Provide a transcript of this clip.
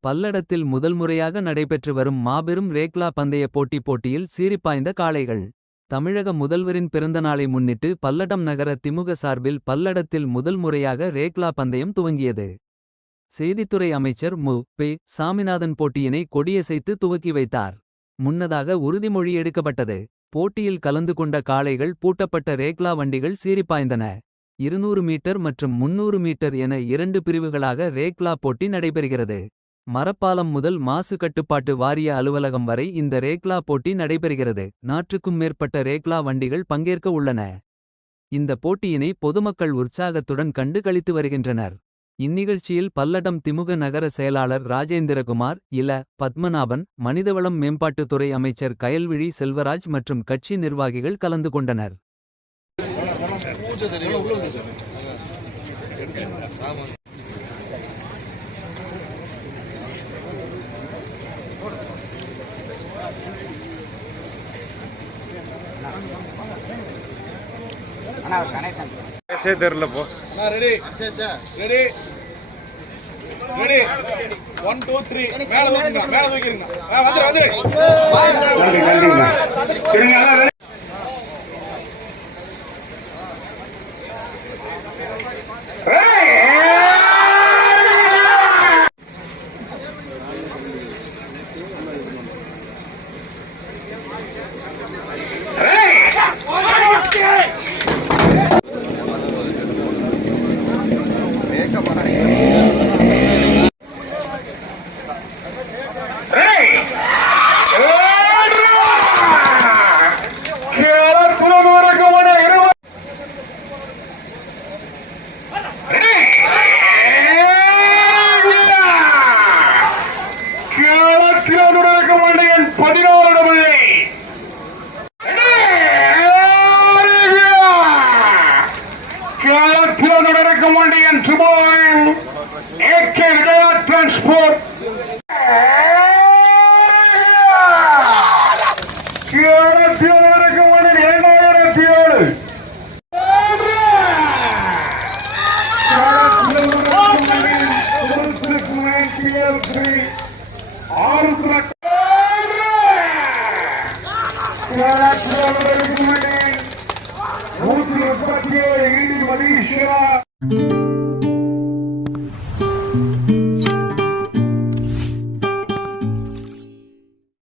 பல்லடத்தில் முதல் முறையாக நடைபெற்று வரும் மாபெரும் ரேக்லா பந்தய போட்டி போட்டியில் சீரிப்பாய்ந்த காளைகள். தமிழக முதல்வரின் பிறந்தநாளை முன்னிட்டு பல்லடம் நகர திமுக சார்பில் பல்லடத்தில் முதல் முறையாக ரேக்லா பந்தயம் துவங்கியது. செய்தித்துறை அமைச்சர் மு. பே. சாமிநாதன் போட்டியினை கொடியசைத்து துவக்கி வைத்தார். முன்னதாக உறுதிமொழி எடுக்கப்பட்டது. போட்டியில் கலந்து கொண்ட காளைகள் பூட்டப்பட்ட ரேக்லா வண்டிகள் சீறிப்பாய்ந்தன. இருநூறு மீட்டர் மற்றும் முன்னூறு மீட்டர் என இரண்டு பிரிவுகளாக ரேக்லா போட்டி நடைபெறுகிறது. மரப்பாலம் முதல் மாசு கட்டுப்பாட்டு வாரிய அலுவலகம் வரை இந்த ரேக்லா போட்டி நடைபெறுகிறது. நாற்றுக்கும் மேற்பட்ட ரேக்லா வண்டிகள் பங்கேற்க உள்ளன. இந்த போட்டியினை பொதுமக்கள் உற்சாகத்துடன் கண்டு கழித்து வருகின்றனர். இந்நிகழ்ச்சியில் பல்லடம் திமுக நகர செயலாளர் ராஜேந்திரகுமார் இல பத்மநாபன் மனிதவளம் மேம்பாட்டுத்துறை அமைச்சர் கயல்விழி செல்வராஜ் மற்றும் கட்சி நிர்வாகிகள் கலந்து கொண்டனர். பேசே தெரியல போ. Ready ready ready one two three மேல தூக்கிங்க மேல தூக்கிருங்க. வந்துரு வந்துரு. கேரளத்தில் நடக்கும் வண்டியின் சுபாய் ஏகே விஜயா டிரான்ஸ்போர்ட் கேரளத்தில் நடக்கும் வண்டி இரண்டாயிரத்தி ஏழு நூற்றி Shiva.